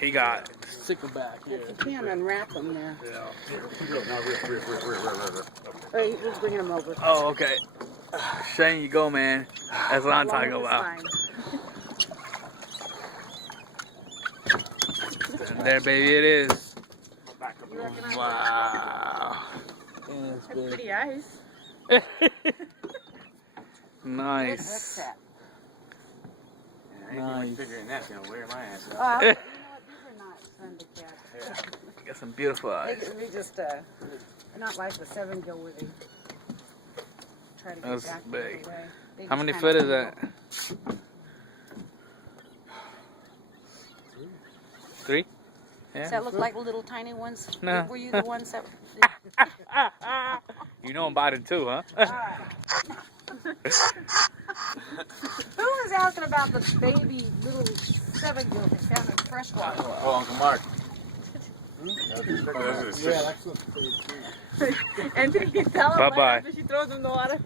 he got stickleback here. You can't unwrap them there. Yeah. Wait, we're bringing them over. Oh, okay. Shane, you go, man. That's what I'm talking Long as about. it's fine. There, baby, it is. You reckon I Wow. That's pretty ice. Nice. What's that? Nice. Figuring that's gonna wear my ass out. You know what? These are not fun to catch. Got some beautiful eyes. They just, they're not like the 7 gill where they try to get That's back the big. other way. They How just many kinda foot is go. that? 3? Does Yeah. that look like little tiny ones? No. Were you the ones that... You know I'm biting too, huh? Alright. Who was asking about the baby little 7 gill they found in freshwater? Oh, Uncle Mark. Yeah, that looks pretty cute. And did you tell her Bye-bye. after she throws them in the water?